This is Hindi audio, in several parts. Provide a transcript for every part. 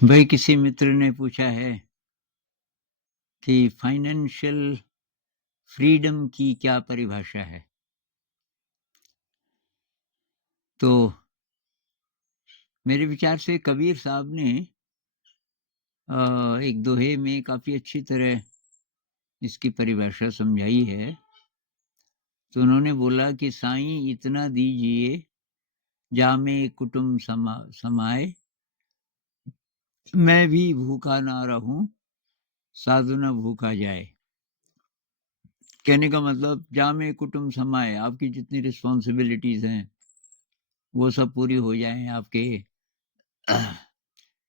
भाई किसी मित्र ने पूछा है कि फाइनेंशियल फ्रीडम की क्या परिभाषा है। तो मेरे विचार से कबीर साहब ने एक दोहे में काफ़ी अच्छी तरह इसकी परिभाषा समझाई है। तो उन्होंने बोला कि साईं इतना दीजिए जामे कुटुम्ब समाए, मैं भी भूखा ना रहूं साधु न भूखा जाए। कहने का मतलब जामे कुटुम्ब समाए, आपकी जितनी रिस्पॉन्सिबिलिटीज हैं वो सब पूरी हो जाएं, आपके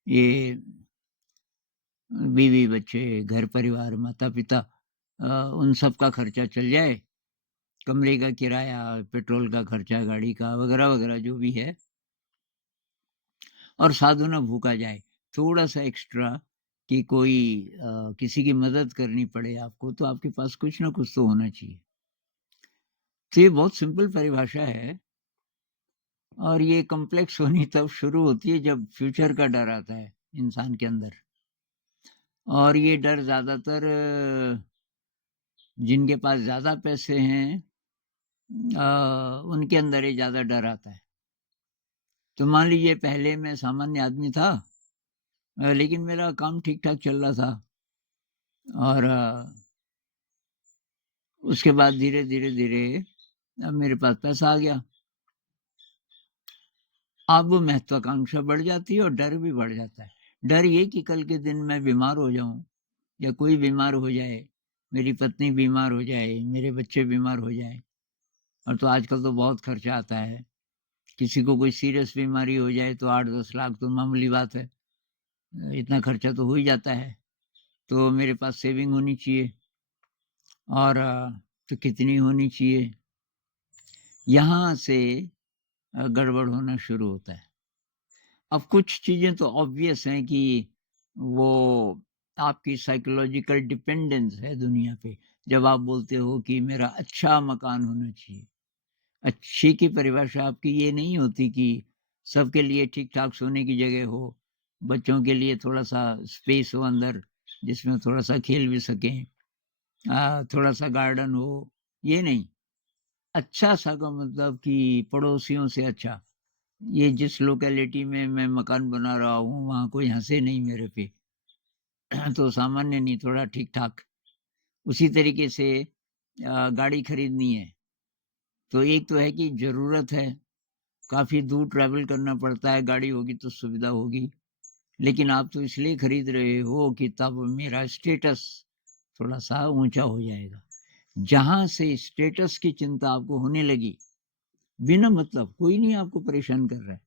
ये बीवी बच्चे घर परिवार माता पिता उन सब का खर्चा चल जाए, कमरे का किराया, पेट्रोल का खर्चा, गाड़ी का वगैरह वगैरह जो भी है, और साधु न भूखा जाए। थोड़ा सा एक्स्ट्रा कि कोई किसी की मदद करनी पड़े आपको, तो आपके पास कुछ ना कुछ तो होना चाहिए। तो ये बहुत सिंपल परिभाषा है, और ये कॉम्प्लेक्स होनी तब शुरू होती है जब फ्यूचर का डर आता है इंसान के अंदर। और ये डर ज्यादातर जिनके पास ज्यादा पैसे हैं उनके अंदर ही ज्यादा डर आता है। तो मान लीजिए पहले मैं सामान्य आदमी था, लेकिन मेरा काम ठीक ठाक चल रहा था, और उसके बाद धीरे धीरे धीरे अब मेरे पास पैसा आ गया। अब महत्वाकांक्षा बढ़ जाती है और डर भी बढ़ जाता है। डर ये कि कल के दिन मैं बीमार हो जाऊं, या कोई बीमार हो जाए, मेरी पत्नी बीमार हो जाए, मेरे बच्चे बीमार हो जाए। और तो आजकल तो बहुत खर्चा आता है, किसी को कोई सीरियस बीमारी हो जाए तो 8-10 लाख तो मामूली बात है, इतना खर्चा तो हो ही जाता है। तो मेरे पास सेविंग होनी चाहिए, और तो कितनी होनी चाहिए, यहाँ से गड़बड़ होना शुरू होता है। अब कुछ चीजें तो ऑब्वियस हैं कि वो आपकी साइकोलॉजिकल डिपेंडेंस है दुनिया पे। जब आप बोलते हो कि मेरा अच्छा मकान होना चाहिए, अच्छी की परिभाषा आपकी ये नहीं होती कि सबके लिए ठीक ठाक सोने की जगह हो, बच्चों के लिए थोड़ा सा स्पेस हो अंदर जिसमें थोड़ा सा खेल भी सकें, थोड़ा सा गार्डन हो, ये नहीं। अच्छा सा का मतलब कि पड़ोसियों से अच्छा, ये जिस लोकेलिटी में मैं मकान बना रहा हूँ वहाँ कोई हंसे नहीं मेरे पे तो सामान्य नहीं, थोड़ा ठीक ठाक। उसी तरीके से गाड़ी खरीदनी है, तो एक तो है कि जरूरत है, काफी दूर ट्रैवल करना पड़ता है, गाड़ी होगी तो सुविधा होगी। लेकिन आप तो इसलिए खरीद रहे हो कि तब मेरा स्टेटस थोड़ा सा ऊंचा हो जाएगा। जहां से स्टेटस की चिंता आपको होने लगी, बिना मतलब, कोई नहीं आपको परेशान कर रहा है,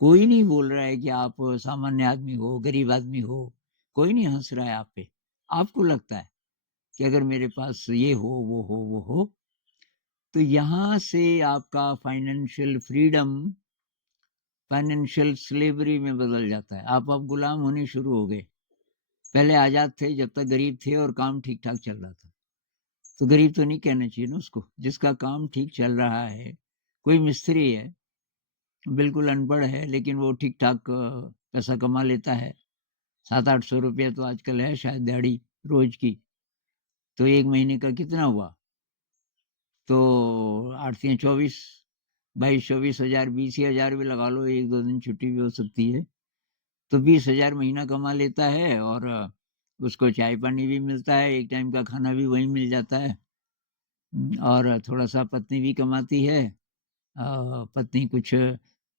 कोई नहीं बोल रहा है कि आप सामान्य आदमी हो, गरीब आदमी हो, कोई नहीं हंस रहा है आप पे। आपको लगता है कि अगर मेरे पास ये हो वो हो वो हो, तो यहां से आपका फाइनेंशियल फ्रीडम फाइनेंशियल स्लेवरी में बदल जाता है। आप अब गुलाम होने शुरू हो गए। पहले आजाद थे जब तक गरीब थे और काम ठीक ठाक चल रहा था। तो गरीब तो नहीं कहना चाहिए ना उसको, जिसका काम ठीक चल रहा है। कोई मिस्त्री है, बिल्कुल अनपढ़ है, लेकिन वो ठीक ठाक पैसा कमा लेता है। 700-800 रुपया तो आजकल है शायद दिहाड़ी रोज की। तो एक महीने का कितना हुआ? तो 8 या 24, 22-24 हजार, 20 ही हजार भी लगा लो, 1-2 दिन छुट्टी भी हो सकती है। तो 20 हजार महीना कमा लेता है, और उसको चाय पानी भी मिलता है, एक टाइम का खाना भी वहीं मिल जाता है। और थोड़ा सा पत्नी भी कमाती है, पत्नी कुछ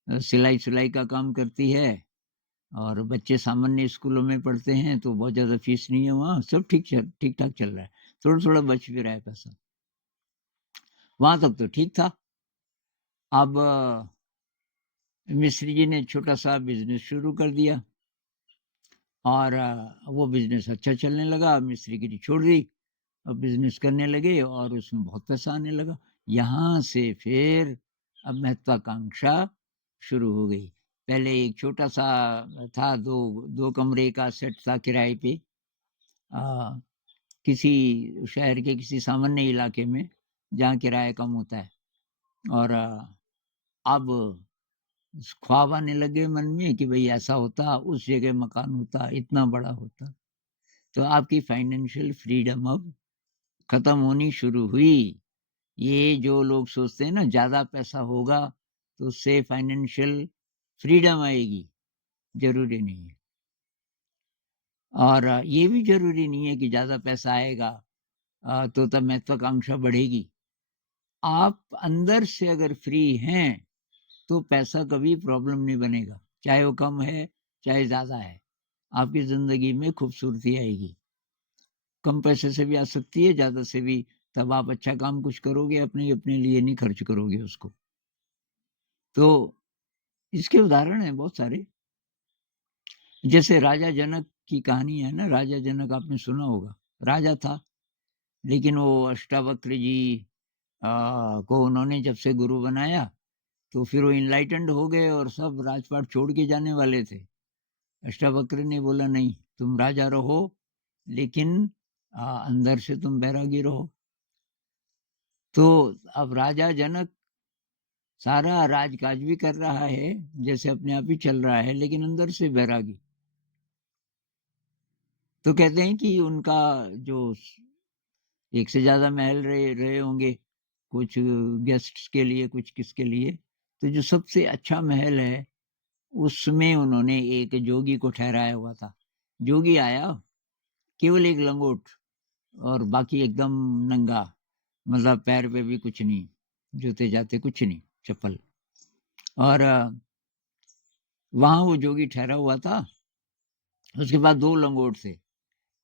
सिलाई सुलाई का काम करती है, और बच्चे सामान्य स्कूलों में पढ़ते हैं तो बहुत ज्यादा फीस नहीं है वहाँ, सब ठीक ठाक चल रहा है। थोड़ा थोड़ा बच भी रहा है पैसा। वहां तक तो ठीक था। अब मिस्त्री जी ने छोटा सा बिजनेस शुरू कर दिया, और वो बिजनेस अच्छा चलने लगा, मिस्त्रीगिरी छोड़ दी, अब बिजनेस करने लगे और उसमें बहुत पैसा आने लगा। यहाँ से फिर अब महत्वाकांक्षा शुरू हो गई। पहले एक छोटा सा था, दो दो कमरे का सेट था किराए पे, आ, किसी शहर के किसी सामान्य इलाके में जहाँ किराया कम होता है। और अब ख्वाब आने लगे मन में कि भई ऐसा होता, उस जगह मकान होता, इतना बड़ा होता। तो आपकी फाइनेंशियल फ्रीडम अब खत्म होनी शुरू हुई। ये जो लोग सोचते हैं ना ज़्यादा पैसा होगा तो उससे फाइनेंशियल फ्रीडम आएगी, ज़रूरी नहीं है। और ये भी ज़रूरी नहीं है कि ज़्यादा पैसा आएगा तो तब महत्वाकांक्षा बढ़ेगी। आप अंदर से अगर फ्री हैं तो पैसा कभी प्रॉब्लम नहीं बनेगा, चाहे वो कम है, चाहे ज़्यादा है। आपकी ज़िंदगी में खूबसूरती आएगी। कम पैसे से भी आ सकती है, ज़्यादा से भी, तब आप अच्छा काम कुछ करोगे, अपने लिए नहीं खर्च करोगे उसको। तो इसके उदाहरण हैं बहुत सारे। जैसे राजा जनक की कहानी है ना, राजा जनक आपने सुना होगा। राजा था, लेकिन वो अष्टावक्र जी को उन्होंने जब से गुरु बनाया, तो फिर वो एनलाइटेंड हो गए और सब राजपाट छोड़ के जाने वाले थे। अष्टावक्र ने बोला नहीं, तुम राजा रहो, लेकिन अंदर से तुम बैरागी रहो। तो अब राजा जनक सारा राजकाज भी कर रहा है, जैसे अपने आप ही चल रहा है, लेकिन अंदर से बैरागी। तो कहते हैं कि उनका जो एक से ज़्यादा महल रहे रहे होंगे, कुछ गेस्ट्स के लिए, कुछ किसके लिए। तो जो सबसे अच्छा महल है, उसमें उन्होंने एक जोगी को ठहराया हुआ था। जोगी आया, केवल एक लंगोट और बाकी एकदम नंगा, मतलब पैर पे भी कुछ नहीं, जूते-जाते कुछ नहीं, चप्पल। और वहाँ वो जोगी ठहरा हुआ था। उसके बाद 2 लंगोट थे।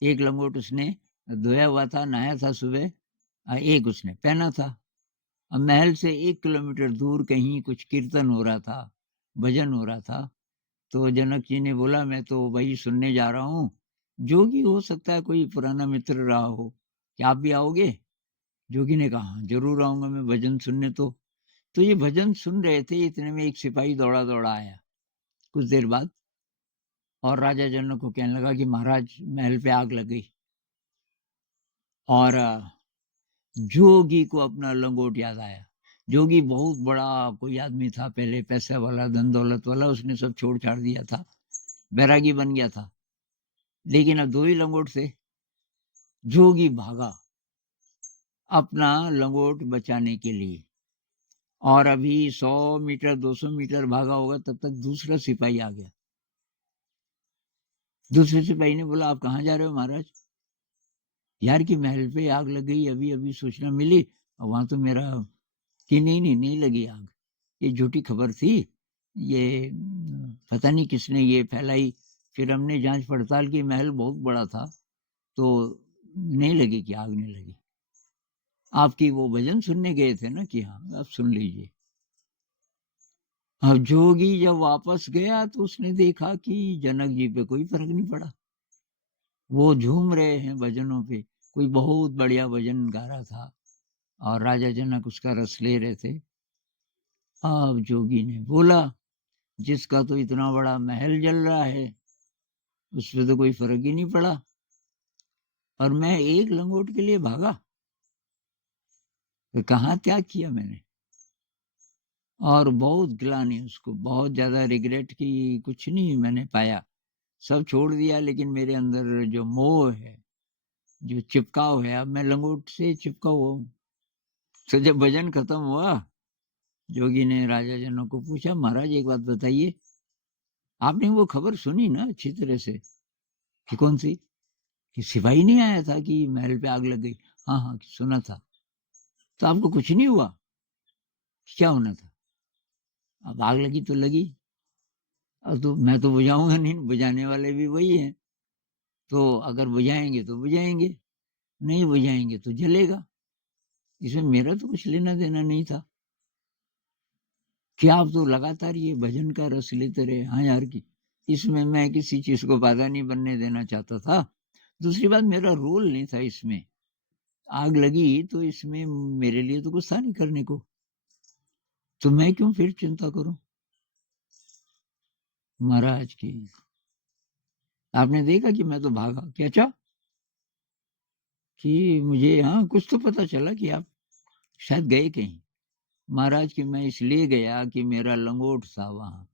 एक लंगोट उसने धोया हुआ था, नहाया था सुबह, एक उसने पहना था। अब महल से 1 किलोमीटर दूर कहीं कुछ कीर्तन हो रहा था, भजन हो रहा था। तो जनक जी ने बोला, मैं तो वही सुनने जा रहा हूँ, जोगी हो सकता है कोई पुराना मित्र रहा हो, क्या आप भी आओगे? जोगी ने कहा, हाँ, ज़रूर आऊँगा मैं भजन सुनने तो। तो ये भजन सुन रहे थे, इतने में एक सिपाही दौड़ा-दौड़ा आया, कुछ देर बाद, और राजा जनक को कहने लगा कि महाराज महल पे आग लग गई। और जोगी को अपना लंगोट याद आया। जोगी बहुत बड़ा कोई आदमी था पहले, पैसे वाला, धन दौलत वाला, उसने सब छोड़-छाड़ दिया था, बैरागी बन गया था। लेकिन अब 2 ही लंगोट थे। जोगी भागा, अपना लंगोट बचाने के लिए, और अभी 100 मीटर, 200 मीटर भागा होगा, तब तक दूसरा सिपाही आ गया। दूसरे सिपाही ने बोला, आप कहाँ जा रहे हो महाराज? यार कि महल पे आग लग गई, अभी-अभी सूचना मिली, और वहाँ तो मेरा, कि नहीं लगी आग, ये झूठी खबर थी, ये पता नहीं किसने ये फैलाई। फिर हमने जांच पड़ताल की, महल बहुत बड़ा था, तो नहीं लगी कि आग नहीं लगी। आपकी वो भजन सुनने गए थे ना, कि हाँ, आप सुन लीजिए। अब जोगी जब वापस गया तो उसने देखा कि जनक जी पे कोई फर्क नहीं पड़ा, वो झूम रहे हैं भजनों पे, कोई बहुत बढ़िया भजन गा रहा था, और राजा जनक उसका रस ले रहे थे। अब जोगी ने बोला, जिसका तो इतना बड़ा महल जल रहा है, उसपे तो कोई फर्क ही नहीं पड़ा, और मैं एक लंगोट के लिए भागा, तो कहाँ त्याग किया मैंने। और बहुत ग्लानि, उसको बहुत ज्यादा रिग्रेट की, कुछ नहीं मैंने पाया, सब छोड़ दिया, लेकिन मेरे अंदर जो मोह है, जो चिपकाव है, अब मैं लंगोट से चिपका हुआ हूँ। तो जब भजन खत्म हुआ, जोगी ने राजा जनक को पूछा, महाराज एक बात बताइए, आपने वो खबर सुनी ना अच्छी तरह से? कि कौन सी? कि सिपाही नहीं आया था कि महल पे आग लग गई? हाँ हाँ, सुना था। तो आपको कुछ नहीं हुआ? क्या होना था? अब आग लगी तो लगी, अब तो मैं तो बुझाऊंगा नहीं, बुझाने वाले भी वही हैं। तो अगर बुझाएंगे तो बुझाएंगे, नहीं बुझाएंगे तो जलेगा, इसमें मेरा तो कुछ लेना देना नहीं था। कि आप तो लगातार ये भजन का रस लेते रहे, हाँ यार, की इसमें मैं किसी चीज को बाधा नहीं बनने देना चाहता था। दूसरी बात, मेरा रोल नहीं था इसमें, आग लगी तो इसमें मेरे लिए तो कुछ था नहीं करने को, तो मैं क्यों फिर चिंता करूं। महाराज की, आपने देखा कि मैं तो भागा, क्या अच्छा, कि मुझे हाँ कुछ तो पता चला कि आप शायद गए कहीं, महाराज कि मैं इसलिए गया कि मेरा लंगोट था वहाँ।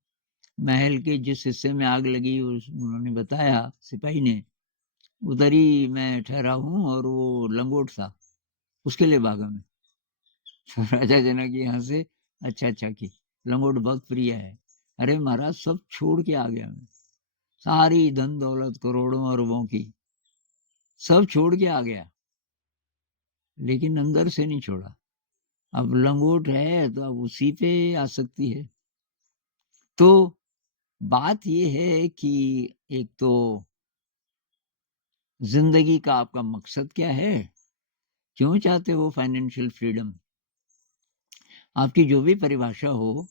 महल के जिस हिस्से में आग लगी उन्होंने बताया सिपाही ने, उधर ही मैं ठहरा हूँ और वो लंगोट था, उसके लिए भागा मैं। तो राजा जनक यहाँ से अच्छा अच्छा की लंगोट बहुत प्रिय है। अरे महाराज सब छोड़ के आ गया मैं, सारी धन दौलत करोड़ों अरबों की सब छोड़ के आ गया, लेकिन अंदर से नहीं छोड़ा। अब लंगोट है तो अब उसी पे आसक्ति है। तो बात ये है कि एक तो जिंदगी का आपका मकसद क्या है, क्यों चाहते हो फाइनेंशियल फ्रीडम। आपकी जो भी परिभाषा हो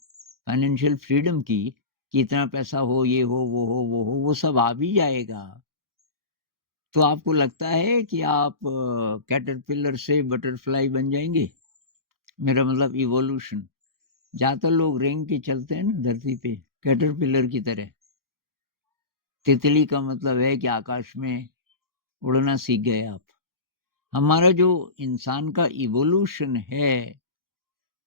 फाइनेंशियल फ्रीडम की, कि इतना पैसा हो, ये हो, वो हो, वो हो, वो सब आ भी जाएगा। तो आपको लगता है कि आप कैटरपिलर से बटरफ्लाई बन जाएंगे। मेरा मतलब इवोल्यूशन, ज्यादातर लोग रेंग के चलते हैं ना धरती पे कैटरपिलर की तरह। तितली का मतलब है कि आकाश में उड़ना सीख गए आप। हमारा जो इंसान का इवोल्यूशन है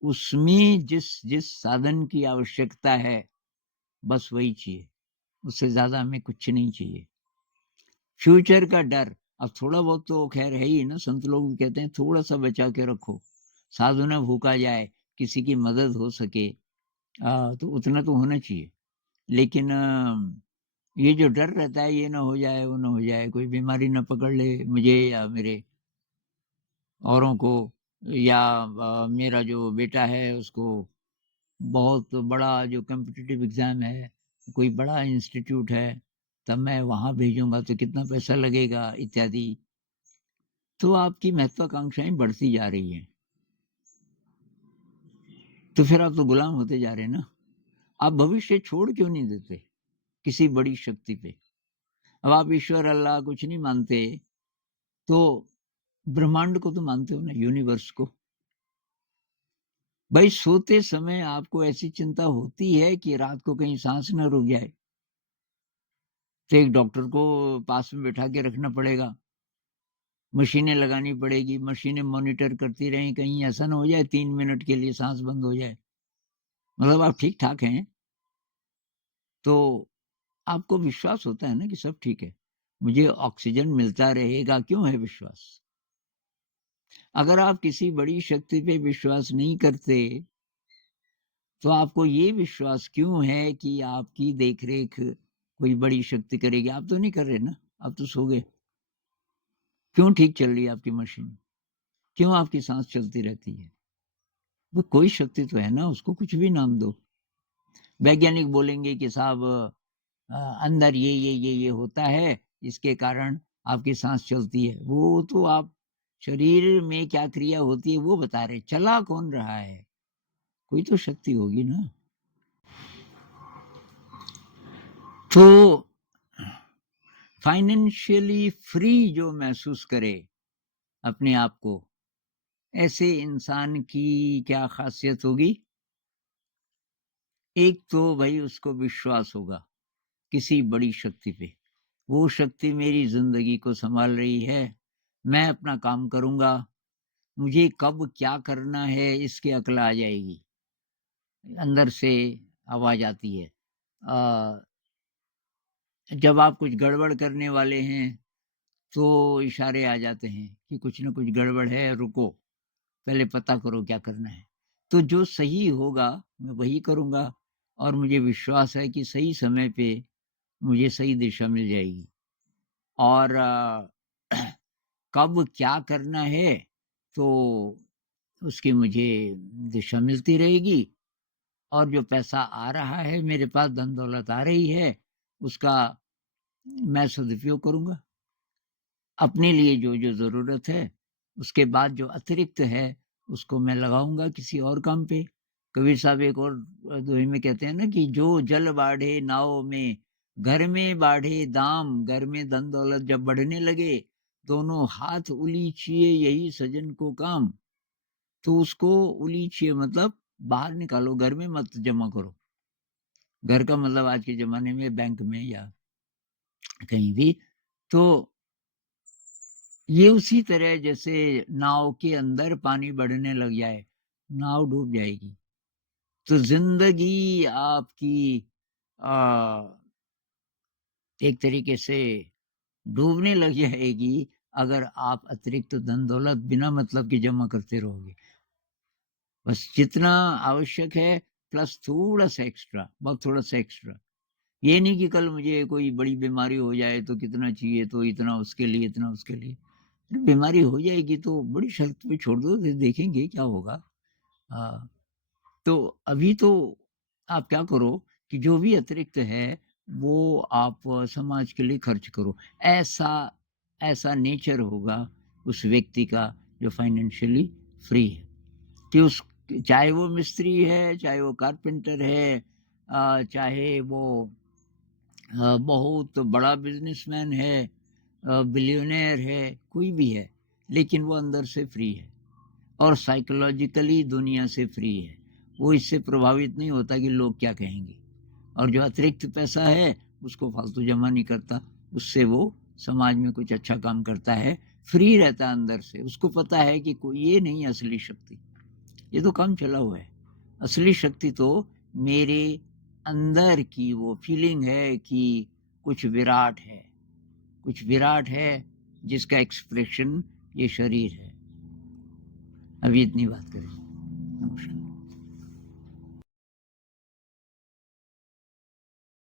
उसमें जिस जिस साधन की आवश्यकता है बस वही चाहिए, उससे ज्यादा हमें कुछ नहीं चाहिए। फ्यूचर का डर, अब थोड़ा बहुत तो खैर है ही ना, संत लोग भी कहते हैं थोड़ा सा बचा के रखो, साधु न भूखा जाए, किसी की मदद हो सके, तो उतना तो होना चाहिए। लेकिन ये जो डर रहता है ये ना हो जाए वो ना हो जाए, कोई बीमारी ना पकड़ ले मुझे या मेरे औरों को, या मेरा जो बेटा है उसको बहुत बड़ा जो कम्पिटिटिव एग्जाम है, कोई बड़ा इंस्टीट्यूट है, तब मैं वहां भेजूंगा तो कितना पैसा लगेगा इत्यादि। तो आपकी महत्वाकांक्षाएं बढ़ती जा रही हैं, तो फिर आप तो गुलाम होते जा रहे हैं ना। आप भविष्य छोड़ क्यों नहीं देते किसी बड़ी शक्ति पे। अब आप ईश्वर अल्लाह कुछ नहीं मानते तो ब्रह्मांड को तो मानते हो ना, यूनिवर्स को। भाई सोते समय आपको ऐसी चिंता होती है कि रात को कहीं सांस न रुक जाए, तो एक डॉक्टर को पास में बैठा के रखना पड़ेगा, मशीनें लगानी पड़ेगी, मशीनें मॉनिटर करती रहें कहीं ऐसा ना हो जाए 3 मिनट के लिए सांस बंद हो जाए। मतलब आप ठीक ठाक हैं तो आपको विश्वास होता है ना कि सब ठीक है, मुझे ऑक्सीजन मिलता रहेगा, क्यों है विश्वास। अगर आप किसी बड़ी शक्ति पे विश्वास नहीं करते तो आपको ये विश्वास क्यों है कि आपकी देखरेख कोई बड़ी शक्ति करेगी। आप तो नहीं कर रहे ना, आप तो सो गए। क्यों ठीक चल रही है आपकी मशीन, क्यों आपकी सांस चलती रहती है। वो कोई शक्ति तो है ना, उसको कुछ भी नाम दो। वैज्ञानिक बोलेंगे कि साहब अंदर ये होता है, इसके कारण आपकी सांस चलती है। वो तो आप शरीर में क्या क्रिया होती है वो बता रहे, चला कौन रहा है, कोई तो शक्ति होगी ना। तो फाइनेंशियली फ्री जो महसूस करे अपने आप को, ऐसे इंसान की क्या खासियत होगी। एक तो भाई उसको विश्वास होगा किसी बड़ी शक्ति पे, वो शक्ति मेरी जिंदगी को संभाल रही है, मैं अपना काम करूंगा, मुझे कब क्या करना है इसकी अक्ल आ जाएगी। अंदर से आवाज आती है, जब आप कुछ गड़बड़ करने वाले हैं तो इशारे आ जाते हैं कि कुछ ना कुछ गड़बड़ है, रुको पहले पता करो क्या करना है। तो जो सही होगा मैं वही करूंगा, और मुझे विश्वास है कि सही समय पे मुझे सही दिशा मिल जाएगी। और कब क्या करना है तो उसकी मुझे दिशा मिलती रहेगी। और जो पैसा आ रहा है मेरे पास, धन दौलत आ रही है, उसका मैं सदुपयोग करूंगा अपने लिए, जो जो जरूरत है। उसके बाद जो अतिरिक्त है उसको मैं लगाऊंगा किसी और काम पे। कबीर साहब एक और दोहे में कहते हैं ना कि जो जल बाढ़े नाव में, घर में बाढ़े दाम, घर में धन दौलत जब बढ़ने लगे, दोनों हाथ उलीचिए यही सजन को काम। तो उसको उलीचिए मतलब बाहर निकालो, घर में मत जमा करो। घर का मतलब आज के जमाने में बैंक में या कहीं भी। तो ये उसी तरह जैसे नाव के अंदर पानी बढ़ने लग जाए नाव डूब जाएगी। तो ज़िंदगी आपकी अ, एक तरीके से डूबने लग जाएगी अगर आप अतिरिक्त धन-दौलत बिना मतलब के जमा करते रहोगे। बस जितना आवश्यक है प्लस थोड़ा-सा एक्स्ट्रा, बहुत थोड़ा-सा एक्स्ट्रा। ये नहीं कि कल मुझे कोई बड़ी बीमारी हो जाए तो कितना चाहिए, तो इतना उसके लिए, इतना उसके लिए। अरे बीमारी हो जाएगी तो बड़ी शर्त पे छोड़ दो, फिर देखेंगे क्या होगा। हाँ, तो अभी तो आप क्या करो कि जो भी अतिरिक्त है वो आप समाज के लिए खर्च करो। ऐसा ऐसा नेचर होगा उस व्यक्ति का जो फाइनेंशियली फ्री है, कि उस चाहे वो मिस्त्री है, चाहे वो कारपेंटर है, चाहे वो बहुत बड़ा बिजनेसमैन है, बिलियनेयर है, कोई भी है, लेकिन वो अंदर से फ्री है और साइकोलॉजिकली दुनिया से फ्री है। वो इससे प्रभावित नहीं होता कि लोग क्या कहेंगे। और जो अतिरिक्त पैसा है उसको फालतू जमा नहीं करता, उससे वो समाज में कुछ अच्छा काम करता है, फ्री रहता है अंदर से। उसको पता है कि कोई ये नहीं है असली शक्ति, ये तो काम चला हुआ है। असली शक्ति तो मेरे अंदर की वो फीलिंग है कि कुछ विराट है, कुछ विराट है जिसका एक्सप्रेशन ये शरीर है। अभी इतनी बात करें। नमस्कार।